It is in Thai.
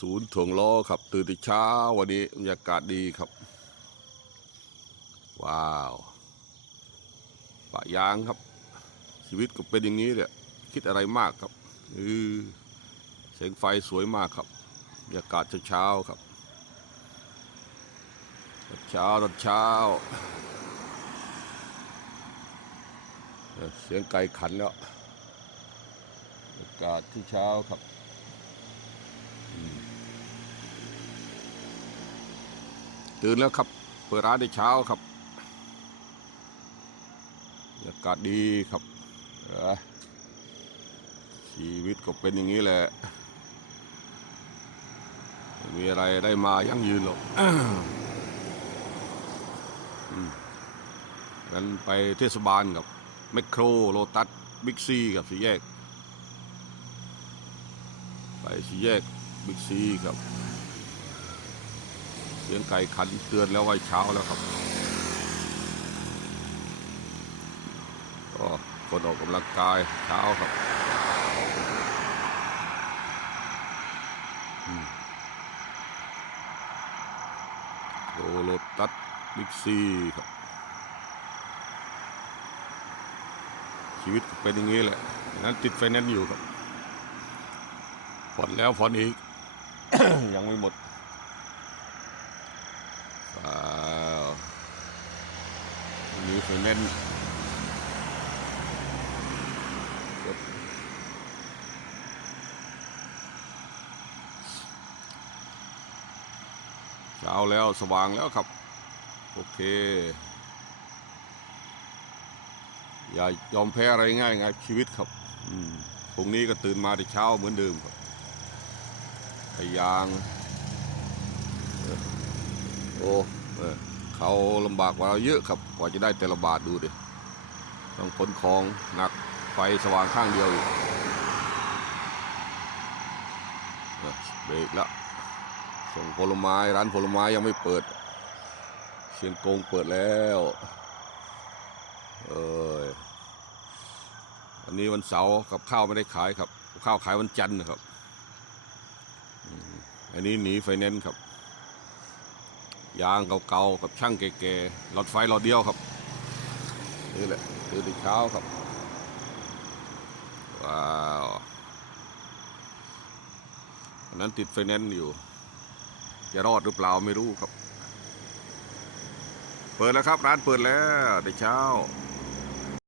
ศูนย์ถ่วงล้อครับ ตื่นแต่เช้าวันนี้บรรยากาศดีครับ ว้าวปะยางครับ ชีวิตก็เป็นอย่างนี้แหละคิดอะไรมากครับเออแสงไฟสวยมากครับบรรยากาศเช้าๆครับเช้าตอนเช้า เสียงไก่ขันแล้วบรรยากาศที่เช้าครับ ตื่นแล้วครับ เปิดร้านในเช้าครับบรรยากาศดีครับ ชีวิตก็เป็นอย่างนี้แหละมีอะไรได้มายั่งยืนหรอกงั้นไปเทศบาลกับแมคโครโลตัสบิ๊กซีกับสี่แยก ไปสี่แยกบิ๊กซีครับ เสียงไก่ขันเตือนแล้วว่าเช้าแล้วครับก็คนออกกำลังกายเช้าครับโอโลตัสบิ๊กซีครับ ชีวิตเป็นอย่างนี้แหละนั้นติดไฟแนนซ์อยู่ครับผ่อนแล้วผ่อนอีก ยังไม่หมด ว้าว ซีเน้นเช้าแล้วสว่างแล้วครับ โอเค อย่ายอมแพ้อะไรง่ายง่ายชีวิตครับพรุ่งนี้ก็ตื่นมาแต่เช้าเหมือนเดิมครับพยายางโอ้เออ เขาลำบากกว่าเราเยอะครับกว่าจะได้แต่ละบาทดูดิต้องขนของหนักไฟสว่างข้างเดียวอยู่เบรกล้วส่งผลไม้ร้านผลไม้ยังไม่เปิดเชียงกงเปิดแล้วเอยอันนี้วันเสาร์กับข้าวไม่ได้ขายครับ ข้าวขายวันจันทร์นะครับ อันนี้หนีไฟแนนซ์ครับ ยางเก่าๆกับช่างเก๋ๆหลอดไฟหลอดเดียวครับนี่แหละตื่นแต่เช้าครับว้าวอันนั้นติดไฟแนนซ์อยู่ จะรอดหรือเปล่าไม่รู้ครับ เปิดแล้วครับร้านเปิดแล้วแต่เช้า